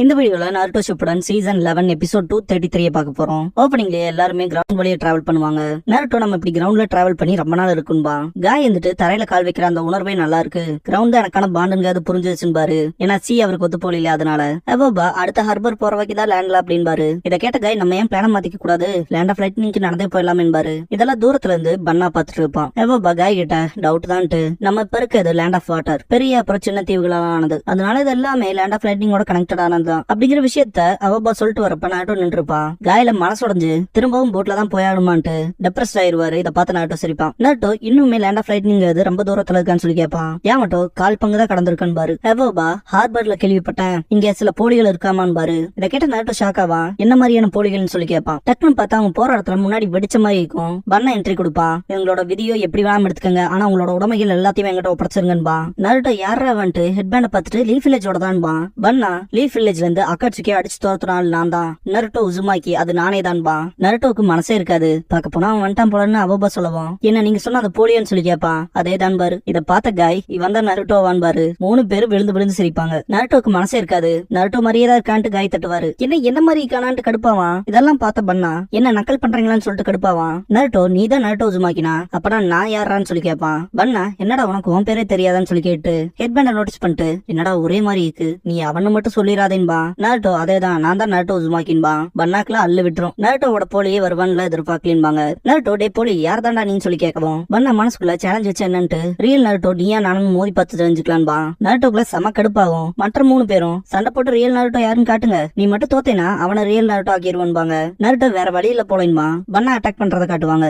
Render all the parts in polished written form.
இந்த வீடியோல நாருட்டோ Shippuden season 11 episode 233 பார்க்க போறோம். ஓப்பனிங்லயே எல்லாருமே கிரவுண்ட் வழியா டிராவல் பண்ணுவாங்க. நாருட்டோ நம்ம இப்படி கிரவுண்ட்ல டிராவல் பண்ணி ரொம்ப நாள் இருக்குன்பா. காய் வந்துட்டு தரையில கால் வைக்கிற அந்த உணர்வே நல்லா இருக்கு. கிரவுண்ட் தான் எனக்கான பாண்டுங்க அது புரிஞ்சிருச்சுன்னு பாரு. ஏன்னா சி அவருக்கு ஒத்து போல அதனால அப்பா அடுத்த ஹார்பர் போற வரைக்கும் தான் லேண்ட்ல அப்படின்னு பாரு. இதை கேட்ட காய் நம்ம ஏன் பிளான மாத்திக்க கூடாது, லேண்ட் ஆஃப் லைட்னிங்க்கு நடந்தே போயிடலாம் என்பாரு. இதெல்லாம் தூரத்துல இருந்து பண்ணா பாத்துட்டு இருப்பான். அப்பா காய் கிட்ட டவுட் தான்ட்டு நம்ம இப்ப இருக்கிறது லேண்ட் ஆஃப் வாட்டர், பெரிய அப்புறம் சின்ன தீவுகளான ஆனது. அதனால இது எல்லாமே லேண்ட் ஆஃப் லைட்னிங்கோட கனெக்டட் ஆனது அப்படிங்கிற விஷயத்த அவபா சொல்லிட்டு வரப்ப நாட்டோ நின்றுப்பா. காயில மனசு உடஞ்சு திரும்பவும் போட்ல தான் போயாடுமான்ட்டு டெப்ரெஸ்ட் ஆயிருவாரு. இதை பார்த்து நாட்டோ சிரிப்பான். நாட்டோ இன்னுமே லேண்ட் ஆஃப் லைட்னிங் ரொம்ப தூரத்துல இருக்கான்னு சொல்லி கேட்பான். ஏமாட்டோ கால் பங்கு தான் கடந்திருக்கான்னு பாரு. அவபா ஹார்பர்ல கேள்விப்பட்டேன், இங்க சில போலிகள் இருக்காமான்னு பாரு. இதை கேட்ட நாட்டோ ஷாக்காவா, என்ன மாதிரியான போலிகள்னு சொல்லி கேட்பான். டக்குன்னு பார்த்தா அவங்க போற இடத்துல முன்னாடி வெடிச்ச மாதிரி இருக்கும். பண்ண என்ட்ரி கொடுப்பான். எங்களோட விதியோ எப்படி வேணாம் எடுத்துக்கங்க, ஆனா உங்களோட உடமைகள் எல்லாத்தையும் எங்கிட்ட ஒப்படைச்சிருங்கன்பா. நாட்டோ யாரா வந்துட்டு ஹெட் பேண்ட பார்த்துட்டு லீஃப் வில்லேஜோட தான்பா. பண்ணா லீஃப் வில்லேஜ்ல இருந்து அக்காட்சிக்கே அடிச்சு தோத்துறாள் நான் தான். நருட்டோ உசுமாக்கி அது நானே தான்பா. நருட்டோக்கு மனசே இருக்காது. பார்க்க போனா அவன் வந்துட்டான் போலன்னு அவபா சொல்லுவான். என்ன நீங்க சொன்ன அந்த போலியன்னு சொல்லி கேட்பா. அதே தான் பாரு. இதை பார்த்த காய் இவன் தான் நருட்டோவான் பாரு. 3 பேரும் விழுந்து விழுந்து சிரிப்பாங்க. நருட்டோக்கு மனசே இருக்காது. நருட்டோ மாதிரியே தான் இருக்கான்ட்டு காய் தட்டுவாரு. என்ன மாதிரி இருக்கானான்ட்டு கடுப்பாவான். இதெல்லாம் பார்த்த பண்ணா என்ன நக்கல் பண்றீங்களான்னு சொல்லிட்டு கடுப்பாவான். நருட்டோ நீ தான் நருட்டோ உசுமாக்கினா, அப்படா நான் யாரான்னு சொல்லி கேட்பான். பண்ணா என்னடா உனக்கு உன் பேரே தெரியாதான்னு சொல்லி கேட்டு ஹெட் பேண்ட நோட்டீஸ் பண்ணிட்டு என்னடா ஒரே மாதிரி இருக்கு, நீ அவனு மட்டும் சொல்லிடாதேன்பா. நருட்டோ அதேதான் நான் தான் நருட்டோ உசுமாக்கின்பா. பண்ணாக்கெல்லாம் அள்ளு விட்டுரும். நருட்டோவோட போலியே வருவான்ல எதிர்பார்க்கலின்பாங்க. நருட்டோ டே போலி யார் தாண்டா நீன்னு சொல்லி கேட்கவும் பண்ணா மனசுக்குள்ள சேலஞ்ச் வச்சு என்னன்ட்டு ரியல் நருட்டோ நீயா நானும் மோதி பார்த்து தெரிஞ்சுக்கலான்பா. நருட்டோக்குள்ள செம கடுப்பாகும். மற்ற 3 பேரும் சண்டை போட்டு ரியல் நருட்டோ யாருன்னு காட்டுங்க, நீ மட்டும் தோத்தேனா அவனை ரியல் நருட்டோ ஆக்கிடுவான்பாங்க. நருட்டோ வேற வழியில போலேன்பா. பண்ணா அட்டாக் பண்றதை காட்டுவாங்க.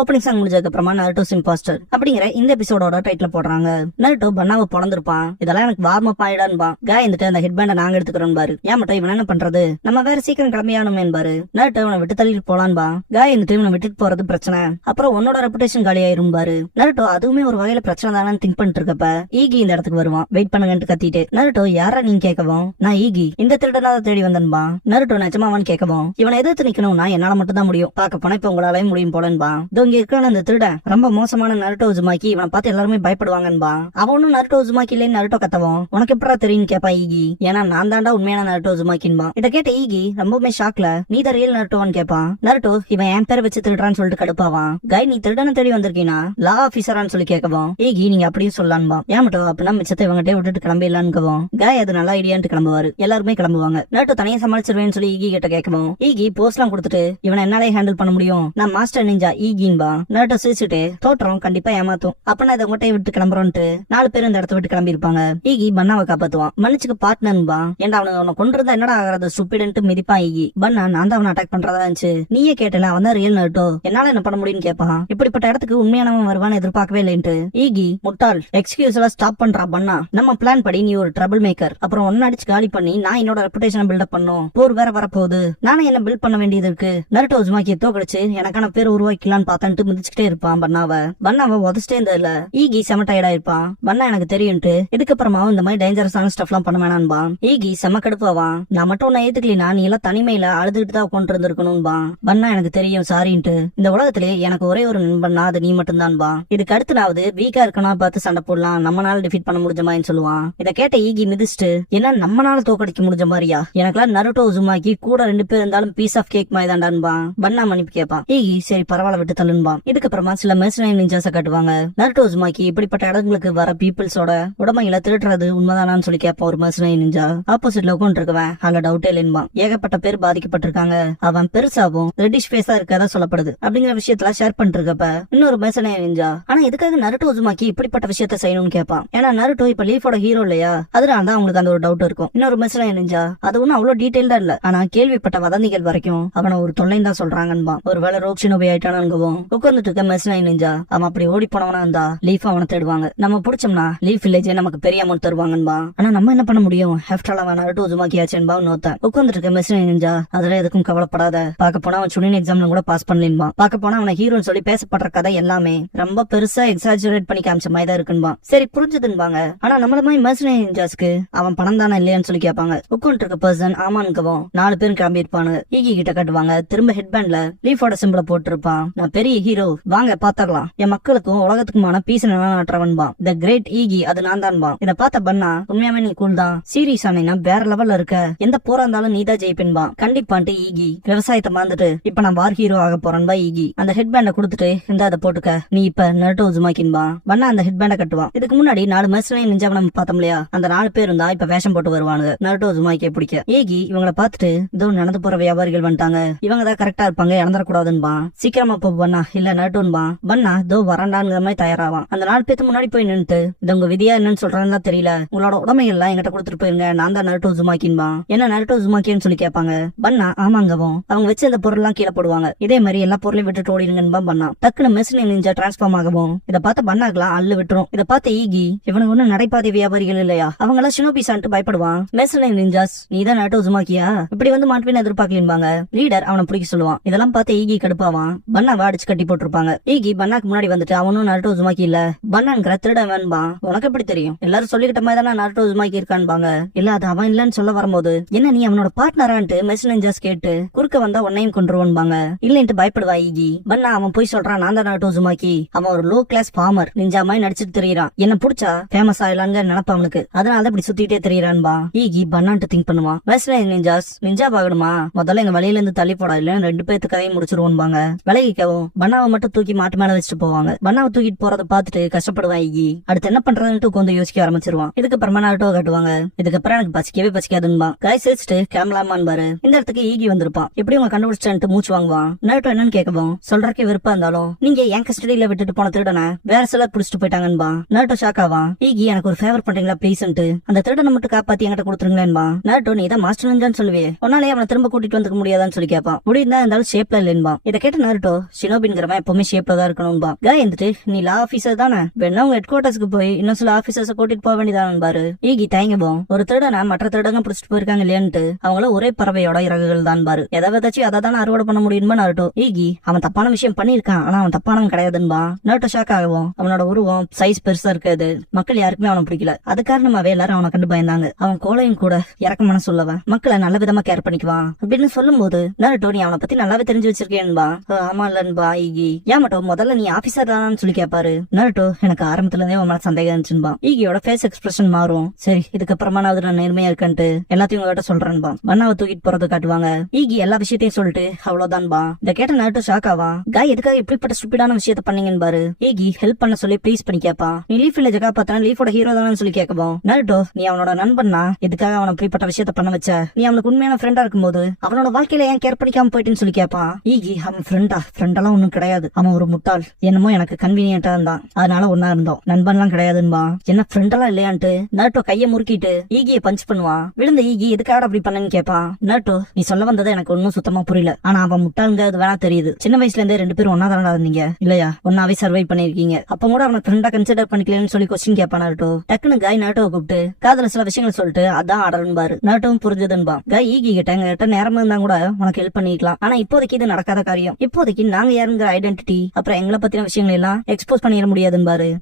ஓப்பனிங் சாங் முடிஞ்சதுக்கு அப்புறமா நருட்டோஸ் இம்பாஸ்டர் அப்படிங்கிற இந்த எபிசோடோட டைட்டில் போடுறாங்க. நருட்டோ பண்ணாவை பொழந்திருப்பான். இதெல்லாம் எனக்கு வார்ம் அப் ஆயிடான்பா. காய் வந்துட்டு அந்த ஹெட் பேண்ட நாங்க எடுத்துக்கிறோம் பாரு. ஏன் மட்டும் இவன் என்ன பண்றது, நம்ம வேற சீக்கிரம் கிளம்பியானுமே என்பாரு. நருட்டோ இவனை விட்டு தள்ளிட்டு போலான்பா. காய் வந்துட்டு இவனை விட்டுட்டு போறது பிரச்சனை, அப்புறம் உன்னோட ரெப்புடேஷன் காலியாயிரும் பாரு. நருட்டோ அதுவுமே ஒரு வகையில பிரச்சனை தானே திங்க் பண்ணிட்டு இருக்கப்ப ஈகி இந்த இடத்துக்கு வருவான். வெயிட் பண்ணுங்கன்னு கத்திட்டு நருட்டோ யாரா நீங்க கேட்கவும் நான் ஈகி இந்த திருடனாத தேடி வந்தன்பா. நருட்டோ நிஜமாவான்னு கேட்கவும் இவனை எதிர்த்து நிக்கணும்னா என்னால மட்டும் தான் முடியும், பார்க்க போனா இப்ப உங்களாலையும் முடியும் போலன்பா. இங்க இருக்கிற அந்த திருடன் ரொம்ப மோசமான நருட்டோ உசுமாக்கி, இவனை பார்த்து எல்லாருமே பயப்படுவாங்கன்பா. அவனும் நருட்டோ உசுமாக்கி இல்லைன்னு நருட்டோ கத்தவும் உனக்கு எப்படா தெரியும் கேப்பா ஈகி. ஏன்னா நான் தாண்டா உண்மையான நருட்டோ உசுமாக்கின்பா. இதை கேட்ட ஈகி ரொம்பவுமே ஷாக்ல நீ தான் ரியல் நருட்டோன்னு கேப்பான். நருட்டோ இவன் என் பேரை வச்சு திருடுறான்னு சொல்லிட்டு கடுப்பாவான். காய் நீ திருடனை தேடி வந்திருக்கீனா லா ஆபீசரான்னு சொல்லி கேட்கவும் ஈகி நீங்க அப்படியும் சொல்லலான்பா. ஏமாட்டோ அப்படின்னா மிச்சத்தை இவங்கிட்டே விட்டுட்டு கிளம்பிடலான்னு காய் அது நல்லா ஐடியான்ட்டு கிளம்புவாரு. எல்லாருமே கிளம்புவாங்க. நருட்டோ தனியா சமாளிச்சிருவேன்னு சொல்லி ஈகி கிட்ட கேட்கவும் ஈகி போஸ்ட் எல்லாம் கொடுத்துட்டு இவனை என்னாலே ஹேண்டில் பண்ண முடியும், நான் மாஸ்டர் நிஞ்சா ஈகின்பா. நருட்டோ சிரிச்சுட்டு தோற்றம் கண்டிப்பா ஏமாத்தும், அப்பனா இதை உங்கள்கிட்ட விட்டு கிளம்புறோன்ட்டு 4 பேரும் இந்த இடத்த விட்டு கிளம்பி இருப்பாங்க. ஈகி பண்ணாவை காப்பாத்துவான். மன்னிச்சுக்கு பார்ட்னர்பா. ஏன்டா அவனை கொண்டிருந்தா என்னடா ஆகிறது ஸ்டூபிட்ன்ட்டு மிதிப்பான் ஈகி. பண்ணா நான் தான் அவனை அட்டாக் பண்றதா இருந்துச்சு, நீயே கேட்டல அவன் தான் ரியல் நருட்டோ, என்னால என்ன பண்ண முடியும்னு கேட்பான். இப்படிப்பட்ட இடத்துக்கு உண்மையானவன் வருவான்னு எதிர்பார்க்கவே இல்லைன்ட்டு ஈகி முட்டாள் எக்ஸ்கியூஸ் எல்லாம் ஸ்டாப் பண்றா. பண்ணா நம்ம பிளான் படி நீ ஒரு ட்ரபிள் மேக்கர், அப்புறம் ஒன்னு அடிச்சு காலி பண்ணி நான் என்னோட ரெப்புடேஷனை பில்டப் பண்ணும். போர் வேற வரப்போகுது, நானே என்ன பில்ட் பண்ண வேண்டியது இருக்கு. நருட்டோ உசுமாக்கிய தோக்கடிச்சு எனக்கான பேர் உருவாக்கலான்னு பார்த்தான்ட்டு மிதிச்சுட்டே இருப்பான். பண்ணாவை உதச்சிட்டே இருந்ததுல ஈகி செம டயர்டா இருப்பான். பண்ணா எனக்கு தெரியும்ட்டு இதுக்கப்புறமா இந்த மாதிரி டேஞ்சரஸான ஸ்டஃப் எல்லாம் பண்ண வேணான்பா. ஈகி செம கடுப்பாவான். நான் மட்டும் உன்னை ஏத்துக்கலினா நீ எல்லாம் தனிமையில அழுதுகிட்டு தான் உட்காந்து இருந்திருக்கணும்பா. பண்ணா எனக்கு தெரியும் சாரின்ட்டு, இந்த உலகத்திலே எனக்கு ஒரே ஒரு நண்பன்னா அது நீ மட்டும் தான்பா. இதுக்கு அடுத்தனாவது வீக்கா இருக்கணும் பார்த்து சண்டை போடலாம், நம்மளால டிஃபீட் பண்ண முடிஞ்ச மாதிரி சொல்லுவான். இதை கேட்ட ஈகி மிதிச்சுட்டு என்ன நம்மளால தோக்கடிக்க முடிஞ்ச மாதிரியா, எனக்கெல்லாம் நருட்டோ உசுமாக்கி கூட 2 பேர் இருந்தாலும் பீஸ் ஆஃப் கேக் மாதிரி தாண்டான்பா. பண்ணா மன்னிப்பு கேட்பான். ஈகி சரி பரவாயில்ல விட்டு தள்ளுன்பா. இதுக்கப்புறமா சில மெர்சனரி நிஞ்சாஸ காட்டுவாங்க. நருட்டோ உசுமாக்கி இப்படிப்பட்ட இடங்களுக்கு வர பீப்புள்ஸோட உடமையில திருடுறது உண்மைதானான்னு சொல்லி கேட்பான் ஒரு மெர்சனரி நிஞ்சா. ஆப்போசிட்ல உட்காந்து இருக்கவன் அங்க டவுட்டே இல்லைன்பா. ஏகப்பட்ட பேர் பாதிக்கப்பட்டிருக்காங்க, அவன் பெருசாவும் ரெட்டிஷ் ஃபேஸா இருக்கதா சொல்லப்படுது அப்படிங்கிற விஷயத்துல ஷேர் பண்ணிட்டு இருக்கப்ப இன்னொரு மெர்சனரி நிஞ்சா ஆனா எதுக்காக நருட்டோ உசுமாக்கி இப்படிப்பட்ட விஷயத்த செய்யணும்னு கேட்பான். ஏன்னா நருட்டோ இப்ப லீஃபோட ஹீரோ இல்லையா, அதனால தான் அவங்களுக்கு அந்த ஒரு டவுட் இருக்கும். இன்னொரு மெர்சனரி நிஞ்சா அது ஒன்னும் அவ்வளவு டீடைல்டா இல்ல, ஆனா கேள்விப்பட்ட வதந்திகள் வரைக்கும் அவனை ஒரு தொல்லைன்னு தான் சொல்றாங்கன்பா. ஒருவேளை ரோக்ஷினோபி ஆயிட்டானுங்கவும் உட்கார்ந்துட்டு இருக்க மெர்சனரி நிஞ்சா அவன் அப்படி ஓடி போனவனா இருந்தா லீஃப் அவனை தேடுவாங்க. நம்ம பிடிச்சோம்னா லீஃப் வில்லேஜே நமக்கு பெரிய அமௌண்ட் தருவாங்கன்பா. ஆனா நம்ம என்ன பண்ண முடியும்? ஆஃப்டர் அவன் நருட்டோ உசுமாக்கியாச்சுன்பா நோத்தன். உட்கார்ந்துட்டு இருக்க மெர்சனரி நிஞ்சா அதெல்லாம் எதுக்கும் கவலைப்படாத, பார்க்க போனா அவன் சுனின் எக்ஸாம்ல கூட பாஸ் பண்ணலின்பா. பார்க்க போனா அவனை ஹீரோன்னு சொல்லி பேசப்படுற கதை எல்லாமே ரொம்ப பெருசா எக்ஸாஜரேட் பண்ணி காமிச்ச மாதிரி தான் இருக்குன்பா. சரி புரிஞ்சதுன்பாங்க. ஆனா நம்மள மாதிரி மெர்சனரி நிஞ்சாஸ்க்கு அவன் பணம் தானே இல்லையான்னு சொல்லி கேட்பாங்க. உட்கார்ந்து இருக்க பர்சன் ஆமான்கவும் 4 பேரும் கிளம்பி இருப்பானு ஈகி கிட்ட கட்டுவாங்க. திரும்ப ஹெட் பேண்ட்ல லீஃபோட சிம்பிள போட்டு இருப்பான். நான் பெரிய ஹீரோ, வாங்க பாத்தரலாம், என் மக்களுக்கும் உலகத்துக்குமான பீஸ் நாட்டுறவன்பா. த கிரேட் ஈகி அது நான் தான்பா. இத பார்த்த பண்ணா உண்மையாவே நீ கூல் தான், சீரியஸ் ஆனா வேற லெவல்ல இருக்க, எந்த போரா இருந்தாலும் நீ தான் ஜெயிப்பேன்பா. கண்டிப்பான்ட்டு ஈகி விவசாயத்தை மறந்துட்டு இப்ப நான் வார் ஹீரோ ஆக போறேன்பா. ஈகி அந்த ஹெட் பேண்ட கொடுத்துட்டு இந்த அதை போட்டுக்க, நீ இப்ப நருட்டோ உசுமாக்கின்பா. பண்ணா அந்த ஹெட் பேண்ட கட்டுவான். இதுக்கு முன்னாடி 4 மெர்சனரி நிஞ்சாவை நம்ம பார்த்தோம் இல்லையா, அந்த 4 பேரும் தான் இப்ப வேஷம் போட்டு வருவானுங்க நருட்டோ உசுமாக்கிய பிடிக்க. ஈகி இவங்களை பார்த்துட்டு இதோ நடந்து போற வியாபாரிகள் வந்துட்டாங்க, இவங்க தான் கரெக்டா இருப்பாங்க, இறந்துடக்கூடாதுன்பா. சீக்கிரமா போ பண்ணா, இல்ல நருட்டோன்பா. பண்ணா இதோ வரண்டாங்கிற மாதிரி தயாராவான். அந்த 4 பேருக்கு முன்னாடி போய் நின்னுட்டு இது உங்க விதியா என்னன்னு சொல்றான்னு தெரியல, உங்களோட உடமைகள் எல்லாம் என்கிட்ட கொடுத்துட்டு போயிருங்க, நான் தான் நருட்டோ உசுமாக்கின்பா. என்ன நருட்டோ உசுமாக்கின்னு சொல்லி கேட்பாங்க. பண்ணா ஆமாங்கவும். அவங்க வச்சு அந்த பொருள் எல்லாம் கீழே போடுவாங்க. இதே மாதிரி எல்லா பொருளையும் விட்டுட்டு ஓடிடுங்கன்னு பண்ணா. டக்குனு மெர்சனரி நிஞ்சா டிரான்ஸ்ஃபார்ம் ஆகவும் இதை பார்த்த பண்ணாக்கலாம் அள்ளு விட்டுரும். இதை பார்த்த ஈகி இவனுக்கு ஒண்ணு நடைபாதை வியாபாரிகள் இல்லையா, அவங்க எல்லாம் ஷினோபி சான்ட்டு பயப்படுவான். மெர்சனரி நிஞ்சாஸ் நீ தான் நருட்டோ உசுமாக்கியா, இப்படி வந்து மாட்டுவேன்னு எதிர்பார்க்கலின்பாங்க. லீடர் அவனை பிடிக்க சொல்லுவான். இதெல்லாம் பார்த்து ஈகி கடுப்பாவான். பண்ணாவை அடிச்சு கட்டி போட்டிருப்பாங்க. ஈகி பண்ணாக்கு முன்னாடி வந்துட்டு அவனும் நருட்டோ உசுமாக்கி இல்ல, பண்ணாங்கிற திருடவன்பா. உனக்கு எப்படி தெரியும்? எல்லாரும் சொல்லிக்கிட்ட மாதிரி தானே நருட்டோ உசுமாக்கி இருக்கான்பாங்க. இல்ல அது அவன் இல்லன்னு சொல்ல வரும்போது என்ன நீ அவனோட பார்ட்னரான்ட்டு மெர்சனரி நிஞ்சாஸ் கேட்டு குறுக்க வந்தா உன்னையும் கொண்டுருவான்பாங்க. இல்லன்ட்டு பயப்படுவா ஈகி. பண்ணா அவன் போய் சொல்றான் நான் தான் நருட்டோ உசுமாக்கி, அவன் ஒரு லோ கிளாஸ் ஃபார்மர், நிஞ்சா மாதிரி நடிச்சிட்டு தெரியறான், என்ன புடிச்சா ஃபேமஸ் ஆயிடலான்னு நினைப்பா அவனுக்கு, அதனால இப்படி சுத்திட்டே தெரியறான்பா. ஈகி பண்ணான்ட்டு திங்க் பண்ணுவான். மெர்சனரி நிஞ்சாஸ் நிஞ்சா பாக்கணுமா, முதல்ல எங்க வழியில இருந்து தள்ளி போடா, இல்ல 2 பேருக்கு கதையை முடிச்சிருவோம்பாங்க. விலகிக்கவும் பண்ணாவை மட்டும் தூக்கி மாட்டு மேல வச்சுட்டு போவாங்க. பண்ணாவை தூக்கிட்டு போறத பாத்துட்டு கஷ்டப்படுவான் ஈகி. அடுத்து என்ன பண்றதுன்னு கொஞ்சம் யோசிக்க ஆரம்பிச்சிருவான். இதுக்கப்புறமா நருட்டோ காட்டுவாங்க. இதுக்கப்புறம் எனக்கு பசிக்கவே பசிக்காதுன்பா. காய் சேர்த்துட்டு கிளம்பலாமான்னு பாரு. இந்த இடத்துக்கு ஈகி வந்திருப்பான். எப்படி உங்க கண்டுபிடிச்சிட்டு மூச்சு வாங்குவான். நருட்டோ என்னன்னு கேட்கவும் சொல்றக்கே விருப்பம் இருந்தாலும் நீங்க என் கஸ்டடியில விட்டுட்டு போன திருடனை வேற சிலர் புடிச்சிட்டு போயிட்டாங்கன்பா. நருட்டோ ஷாக் ஆவான். ஈகி எனக்கு ஒரு ஃபேவர் பண்றீங்களா ப்ளீஸ்ன்ட்டு, அந்த திருடனை மட்டும் காப்பாத்தி என்கிட்ட கொடுத்துருங்களேன்பா. நருட்டோ நீ தான் மாஸ்டர் நிஞ்சான்னு சொல்லுவே, உன்னாலே அவனை திரும்ப கூட்டிட்டு வந்துக்க முடியாதான்னு சொல்லி கேட்பான். முடிந்தா இருந்தாலும் ஷேப்ல இல்லன்பா. இதை கேட்ட நருட்டோ ஷினோபின்கிறவன் எப்பவுமே ஷேப்ல தான் இருக்கணும்பா. காய் வந்துட்டு நீ லா ஆபீசர் தானே, வேணா உங்க ஹெட் குவார்டர்ஸ்க்கு போய் இன்னும் சில ஆபீசர்ஸ் கூட்டிட்டு போக வேண்டியதான் பாரு. ஈகி தயங்குவோம். ஒரு திருடனை மற்ற திருடங்க புடிச்சிட்டு போயிருக்காங்க இல்லையான்ட்டு அவங்கள ஒரே பறவையோட இறகுகள் தான் பாரு, எதை வச்சு அதை தானே அறுவடை பண்ண முடியுமா நருட்டோ. ஈகி அவன் தப்பான விஷயம் பண்ணிருக்கான், ஆனா அவன் தப்பானவன் கிடையாதுன்பா. நருட்டோ ஷாக் ஆகும். அவனோட உருவம் சைஸ் பெருசா இருக்காது, மக்கள் யாருக்குமே அவனை பிடிக்கல, அது காரணமாவே எல்லாரும் அவனை கண்டு பயந்தாங்க. அவன் கோலையும் கூட இறக்கமான சொல்லவன், மக்களை நல்ல விதமா கேர் பண்ணிக்குவான் அப்படின்னு சொல்லும் போது நருட்டோ நீ அவனை பத்தி நல்லாவே தெரிஞ்சு வச்சிருக்கேன்பா. ஆமா இல்லன்பா. ஈகி ஏன் மட்டும் முதல்ல நீ ஆபீசர் தானு சொல்லி கேட்பாரு. நருட்டோ எனக்கு ஆரம்பத்துல இருந்தே அவன் மேல சந்தேகம் இருந்துச்சுன்பா. ஈகியோட ஃபேஸ் எக்ஸ்பிரஷன் மாறும். சரி இதுக்கப்புறமா நான் அதுல நேர்மையா இருக்கேன்ட்டு எல்லாத்தையும் உங்ககிட்ட சொல்றேன்பா. பண்ணாவை தூக்கிட்டு போறது காட்டுவாங்க. ஈகி எல்லா விஷயத்தையும் சொல்லிட்டு அவ்வளவுதான்பா. இதை கேட்ட நருட்டோ ஷாக் ஆவா. காய் எதுக்காக இப்படிப்பட்ட ஸ்டூபிடான விஷயத்த பண்ணீங்கன்னு பாரு. ஈகி ஹெல்ப் பண்ண சொல்லி ப்ளீஸ் பண்ணி கேப்பா. நீ லீஃப் வில்லேஜ் காப்பாத்தன லீஃபோட ஹீரோ தானு சொல்லி கேட்கவும் நருட்டோ நீ அவனோட நண்பன்னா எதுக்காக அவனை இப்படிப்பட்ட விஷயத்த பண்ண வச்ச, நீ அவனுக்கு உண்மையான ஃப்ரெண்டா இருக்கும்போது அவனோட வாழ்க்கையில ஏன் கேர் பண்ணிக்காம போயிட்டுன்னு சொல்லி கேட்பான். ஈகி அவன் ஃப்ரெண்டெல்லாம் ஒண்ணும் கிடையாது, அவன் ஒரு முட்டாள், என்னமோ எனக்கு கன்வீனியன்டா இருந்தான், அதனால ஒன்னா இருந்தோம், நண்பன்லாம் கிடையாதுன்பா. என்ன ஃப்ரெண்டெல்லாம் இல்லையான்ட்டு நருட்டோ கைய முறுக்கிட்டு ஈகியை பஞ்ச் பண்ணுவான். விழுந்த ஈகி எதுக்காக அப்படி பண்ணன்னு கேட்பான். நருட்டோ நீ சொல்ல வந்தது எனக்கு ஒன்னும் சுத்தமா புரியல, ஆனா அவன் முட்டாளுங்கிறது வேணா தெரியுது, சின்ன வயசுல இருந்தே 2 பேரும் ஒன்னா தானடா இருந்தீங்க இல்லையா, ஒன்னாவே சர்வை பண்ணிருக்கீங்க, அப்ப கூட அவனை ஃப்ரெண்டா கன்சிடர் பண்ணிக்கலன்னு சொல்லி கொஸ்டின் கேட்பான் நருட்டோ. டக்குனு காய் நருட்டோவை கூப்பிட்டு காதல சில விஷயங்கள் சொல்லிட்டு அதான் ஆர்டர்ன்பாரு. நருட்டோவும் புரிஞ்சதுன்பா. காய் ஈகி கிட்ட எங்ககிட்ட நேரமா இருந்தா கூட உனக்கு ஹெல்ப் பண்ணிக்கலாம், ஆனா இப்போதைக்கு இது நடக்காத காரியம், இப்போதைக்கு நாங்க யாருங்கிற ஐடென்டிட்டி அப்புறம் எங்களை பத்தின விஷயங்கள் எல்லாம் எக்ஸ்போஸ் பண்ணிட முடியாதுன்னு.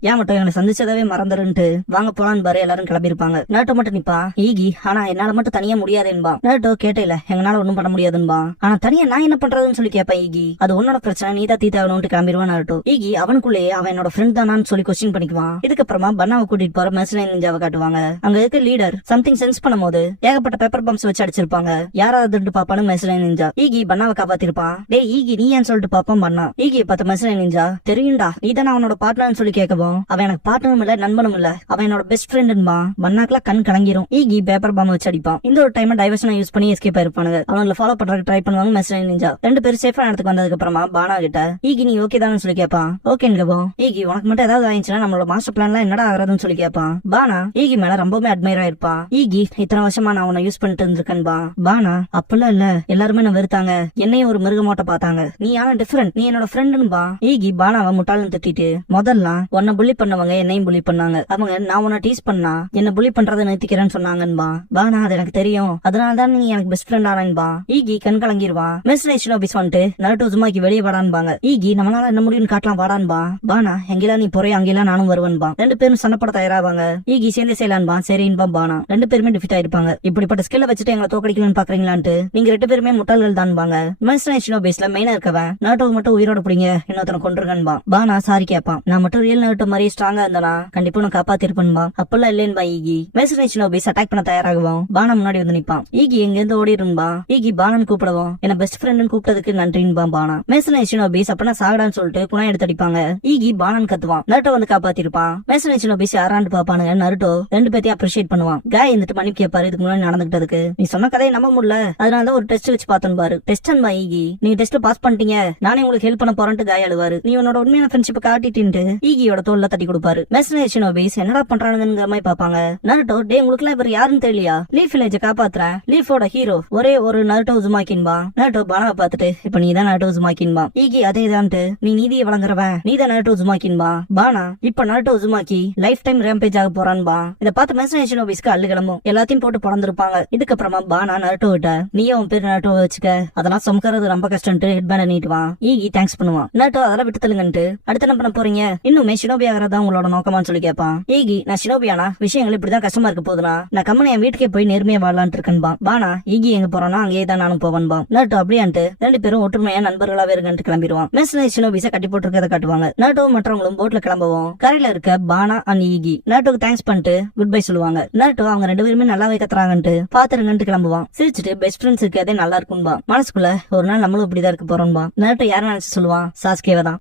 ஏன் மட்டும் எங்களை சந்திச்சதாவே மறந்துருன்ட்டு வாங்க போலான்னு பாரு. எல்லாரும் கிளம்பிருப்பாங்க. நருட்டோ மட்டும் நிப்பா. ஈகி ஆனா என்னால மட்டும் தனியா முடியாதுன்பா. நருட்டோ கேட்டேல எங்கனால ஒண்ணும் பண்ண முடியாதுன்பா. ஆனா தனியா நான் என்ன பண்றதுன்னு சொல்லி கேப்பா ஈகி. அது உன்னோட பிரச்சனை, நீ தான் தீத்தாகணும்னு கிளம்பிடுவான் நருட்டோ. ஈகி அவனுக்குள்ளேயே அவன் என்னோட ஃப்ரெண்ட் தானான்னு சொல்லி கொஸ்டின் பண்ணிக்குவான். இதுக்கப்புறமா பண்ணாவை கூட்டிட்டு போற மெர்சனரி நிஞ்சாவை காட்டுவாங்க. அங்க இருக்க லீடர் சம்திங் சென்ஸ் பண்ணும்போது ஏகப்பட்ட பேப்பர் பம்ப்ஸ் வச்சு அடிச்சிருப்பாங்க. யாராவது பாப்பான்னு மெர்சனரி நிஞ்சா. ஈகி பண்ணாவை காப்பாத்திருப்பான். டே ஈகி நீ ஏன்னு சொல்லிட்டு பாப்பான் பண்ணா. ஈகியை பார்த்த மெர்சனரி நிஞ்சா தெரியும்டா நீ தானே அவனோட பார்ட்னர்னு சொல்லி கேட்கவும் அவன் எனக்கு பார்ட்னரும் இல்ல நண்பனும் இல்ல, அவன் என்னோட பெஸ்ட் ஃப்ரெண்டுன்பா. பண்ணாக்கெல்லாம் கண் கலங்கிரும். ஈகி பேப்பர் பாம் வச்சு அடிப்பான். இந்த ஒரு டைம் டைவர்ஷனை யூஸ் பண்ணி எஸ்கேப் ஆயிருப்பானுங்க. அவங்கள ஃபாலோ பண்றதுக்கு ட்ரை பண்ணுவாங்க மெர்சனரி நிஞ்சா. 2 பேரும் சேஃபா இடத்துக்கு வந்ததுக்கு அப்புறமா பானா கிட்ட ஈகி நீ ஓகே தானு சொல்லி கேட்பான். ஓகேன்னு ஈகி உனக்கு மட்டும் ஏதாவது ஆயிடுச்சுன்னா நம்மளோட மாஸ்டர் பிளான்லாம் என்னடா ஆகுறதுன்னு சொல்லி கேட்பான். பானா ஈகி மேல ரொம்பவே அட்மைரா இருப்பான். ஈகி இத்தனை வருஷமா நான் உன்னை யூஸ் பண்ணிட்டு இருந்திருக்கேன்பா. பானா அப்பெல்லாம் இல்ல, எல்லாருமே நான் வெறுத்தாங்க, என்னையும் ஒரு மிருகமாட்ட பார்த்தாங்க, நீ ஆனா டிஃபரெண்ட், நீ என்னோட ஃப்ரெண்டுன்பா. ஈகி பானாவை முட்டாளன்னு திட்டிட்டு, முதல்ல உன்னை புள்ளி பண்ணவங்க என்னையும் புள்ளி பண்ணாங்க. அவங்க நான் உன்னை டீஸ் பண்ணா என்ன புள்ளி பண்றதை நிறுத்திக்கிறேன்னு சொன்னாங்கன்பா. பானா அது எனக்கு தெரியும், அதனாலதான் நீ எனக்கு பெஸ்ட் ஃப்ரெண்ட் ஆனேன்பா. ஈகி கண் கலங்கிருவா. மிஸ் ஷினோபி வந்துட்டு நருட்டோ ஜுமாக்கி வெளியே வாடான்பாங்க. ஈகி நம்மளால என்ன முடியும்னு காட்டலாம் வாடான்பா. பானா எங்கெல்லாம் நீ போறே அங்கெல்லாம் நானும் வருவேன்பா. ரெண்டு பேரும் சண்டப்பட தயாராவாங்க. ஈகி சேர்ந்து செய்யலான்பா. சரின்பா பானா. ரெண்டு பேருமே டிஃபிட் ஆயிருப்பாங்க. இப்படிப்பட்ட ஸ்கில்ல வச்சுட்டு எங்களை தோக்கடிக்கணும்னு பாக்குறீங்களான்ட்டு நீங்க ரெண்டு பேருமே முட்டாள்கள் தான்பாங்க. மிஸ் ஷினோபிஸ்ல மெயினா இருக்கவன் நருட்டோ மட்டும் உயிரோட பிடிங்க இன்னொருத்தனை கொண்டிருக்கன்பா. பானா சாரி கேப்பான். நான் மட்டும் ரியல் நருட்டோ மாதிரி ஸ்ட்ராங்கா இருந்தானா கண்டிப்பா நான் காப்பாத்திருப்பேன்பா. அப்பெல்லாம் இல்லேன்பா. ஈகி மிஸ் ஷினோபிஸ் அட்டாக் பண்ண தயாராகுவோம். பானா முன்னாடி வந்து நிப்பான். ஈகி எங்க இருந்து ஓடிரும்பா. ஈகி பானன் கூப்பிடுவோம். என்ன பெஸ்ட் ஃப்ரெண்ட் கூப்பிட்டதுக்கு நன்றின்பா பானா. மிஸ் ஷினோபிஸ் அப்பனா சாகடான்னு சொல்லிட்டு குணா எடுத்து அடிப்பாங்க. ஈகி பானன் கத்துவான். நருட்டோ வந்து காப்பாத்திருப்பான். மிஸ் ஷினோபிஸ் யாரான்னு பாப்பானுங்க. நருட்டோ ரெண்டு பேத்தையும் அப்ரிஷியேட் பண்ணுவான். காய் இருந்துட்டு மன்னிப்பு கேட்பாரு இதுக்கு முன்னாடி நடந்துகிட்டதுக்கு. நீ சொன்ன கதையை நம்ப முடியல, அதனாலதான் ஒரு டெஸ்ட் வச்சு பார்த்தோம் பாரு. டெஸ்ட் அன்பா ஈகி, நீங்க டெஸ்ட் பாஸ் பண்ணிட்டீங்க, நானே உங்களுக்கு ஹெல்ப் பண்ண போறேன்ட்டு காய் அழுவாரு. நீ உன்னோட உண்மையான ஃப்ரெண்ட்ஷிப் காட்டிட்டு ஈகியோட தோல்ல தட்டி கொடுப்பாரு. மிஸ் ஷினோபிஸ் என்னடா பண்றானுங்கிற மாதிரி பாப்பாங்க. நருட்டோ டே உங்களுக்கு எல்லாம் இவர் யாருன்னு தெரியலையா, லீஃப் வில்லேஜ் காப்பாத்துறேன், லீஃபோட ஹீரோ ஒரே ஒரு நருட்டோ உசுமாக்கின்பா. நருட்டோ பானாவை பார்த்துட்டு இப்ப நீ தான் நருட்டோ உசுமாக்கின்பா. ஈகி அதேதான்ட்டு நீ நீதியை வழங்குறவன், நீ தான் நருட்டோ உசுமாக்கின்பா. பானா இப்ப Naruto Uzumaki life time rampage ஆக போறான்பா. இதை பார்த்து மிஸ் ஷினோபிஸ்க்கு அள்ளு கிளம்பும். எல்லாத்தையும் போட்டு பறந்துருப்பாங்க. இதுக்கப்புறமா பானா நருட்டோ விட்ட நீயே உன் பேர் நருட்டோ வச்சுக்க, அதெல்லாம் சுமக்கிறது ரொம்ப கஷ்டம்ட்டு ஹெட்பேண்ட நீட்டுவான். ஈகி தேங்க்ஸ் பண்ணுவான். நருட்டோ அதெல்லாம் விட்டு தள்ளுங்கன்ட்டு அடுத்து என்ன பண்ண போறீங்க, இன்னுமே ஷினோபி ஆகிறதா உங்களோட நோக்கமான்னு சொல்லி கேட்பான். ஈகி நான் ஷினோபியானா விஷயங்கள் இப்படிதான் கஷ்டமா இருக்க போதுனா நான் கம்மனு என் வீட்டுக்கே போய் நேர்மையா வாழலான்ட்டு இருக்கேன்பா. பானா ஈகி எங்க போறானோ அங்கேயே தான் நானும் போவன்பா. நருட்டோ அப்படியான்ட்டு ரெண்டு பேரும் ஒற்றுமையா நண்பர்களாவே இருங்கன்ட்டு கிளம்பிடுவான். மிஸ் ஷினோபிஸ கட்டி போட்டு இருக்கதை காட்டுவாங்க. நருட்டோ மற்றவங்களும் போட்ல கிளம்புவோம். கரையில இருக்க பானா அண்ட் ஈகி நருட்டோக்கு தேங்க்ஸ் பண்ணிட்டு குட் பை சொல்லுவாங்க. நருட்டோ அவங்க ரெண்டு பேருமே நல்லாவே கத்துறாங்கன்ட்டு பாத்துருங்கன்ட்டு கிளம்புவான். சிரிச்சுட்டு பெஸ்ட் ஃப்ரெண்ட்ஸ் இருக்கதே நல்லா இருக்கும்பா. மனசுக்குள்ள ஒரு நாள் நம்மளும் இப்படிதான் இருக்க போறோம்பா. நருட்டோ யாரை நினைச்சு சொல்லுவான், சாஸ்கேவை தான்.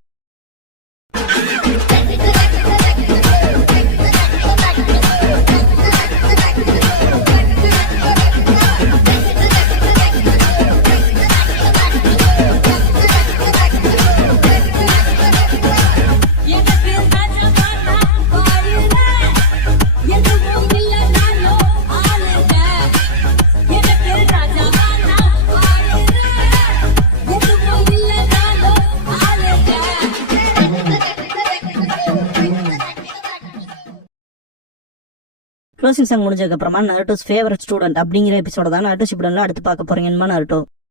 க்ளோசிங் சாங் முடிஞ்சதுக்கு அப்புறமா நருட்டோஸ் ஃபேவரட் ஸ்டூடெண்ட் அப்படிங்கிற எபிசோட தான் நருட்டோ ஷிப்புடன்ல அடுத்து பார்க்க போறீங்கன்னு நருட்டோ